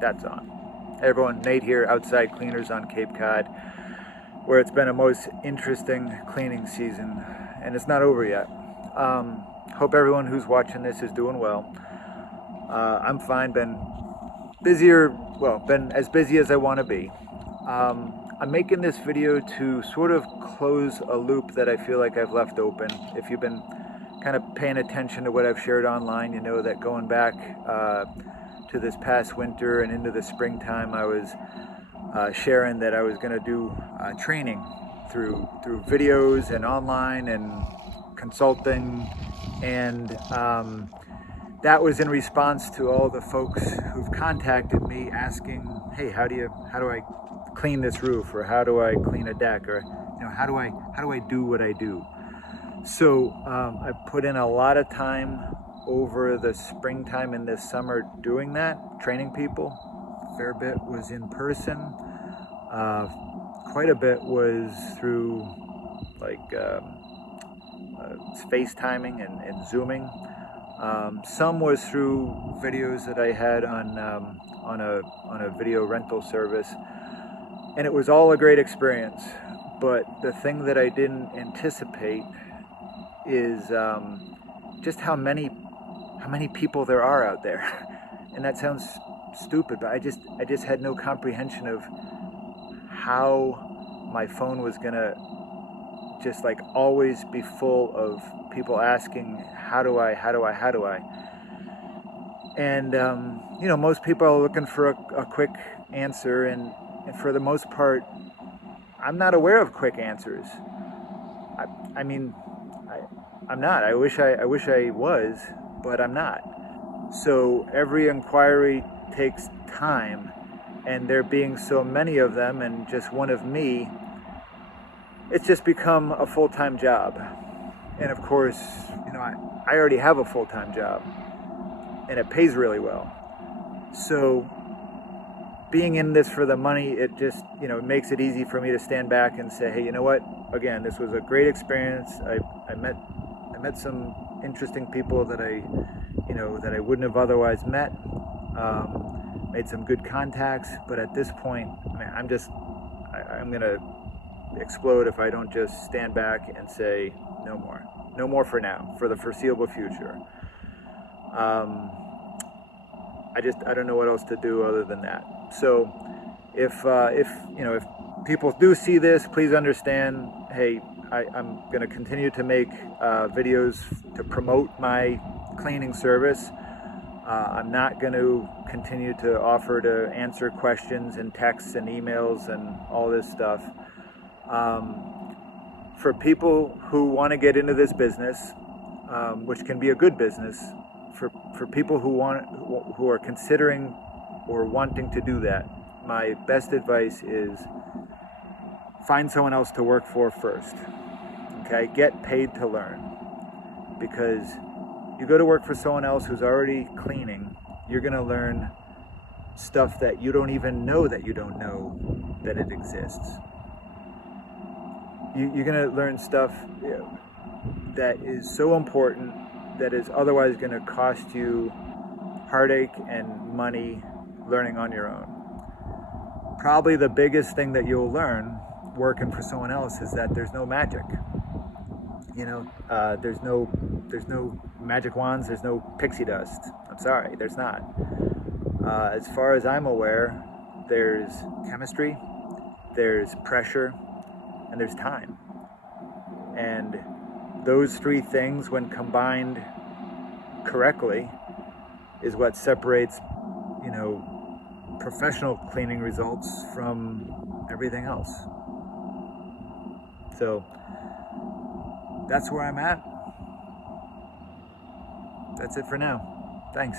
that's on. Hey everyone, Nate here, Outside Cleaners on Cape Cod, where it's been a most interesting cleaning season, and it's not over yet. Hope everyone who's watching this is doing well. I'm fine, been as busy as I want to be. I'm making this video to sort of close a loop that I feel like I've left open. If you've been kind of paying attention to what I've shared online, you know that going back to this past winter and into the springtime, I was sharing that I was going to do training through videos and online and consulting, and that was in response to all the folks who've contacted me asking, hey, how do I clean this roof, or how do I clean a deck, or how do I do what I do? So I put in a lot of time over the springtime and this summer doing that, training people. A fair bit was in person. Quite a bit was through like FaceTiming and Zooming. Some was through videos that I had on a video rental service, and it was all a great experience. But the thing that I didn't anticipate is just how many people there are out there. And that sounds stupid, but I just had no comprehension of how my phone was gonna just like always be full of people asking, how do I? And most people are looking for a quick answer, and for the most part, I'm not aware of quick answers. I'm not. I wish I was, but I'm not. So every inquiry takes time, and there being so many of them and just one of me, it's just become a full-time job. And of course, I already have a full-time job, and it pays really well. So being in this for the money, it just, it makes it easy for me to stand back and say, hey, you know what? Again, this was a great experience. I met some interesting people that I wouldn't have otherwise met. Made some good contacts, but at this point, I'm gonna explode if I don't just stand back and say no more for now, for the foreseeable future. I don't know what else to do other than that. So if people do see this, please understand, hey, I'm going to continue to make videos to promote my cleaning service. I'm not going to continue to offer to answer questions and texts and emails and all this stuff. For people who want to get into this business, which can be a good business, for people who are considering or wanting to do that, my best advice is find someone else to work for first. Okay, get paid to learn, because you go to work for someone else who's already cleaning, you're going to learn stuff that you don't even know that you don't know that it exists. You're going to learn stuff that is so important that is otherwise going to cost you heartache and money learning on your own. Probably the biggest thing that you'll learn working for someone else is that there's no magic. There's no magic wands, there's no pixie dust. I'm sorry, there's not. As far as I'm aware, there's chemistry, there's pressure, and there's time. And those three things, when combined correctly, is what separates, professional cleaning results from everything else. So that's where I'm at. That's it for now. Thanks.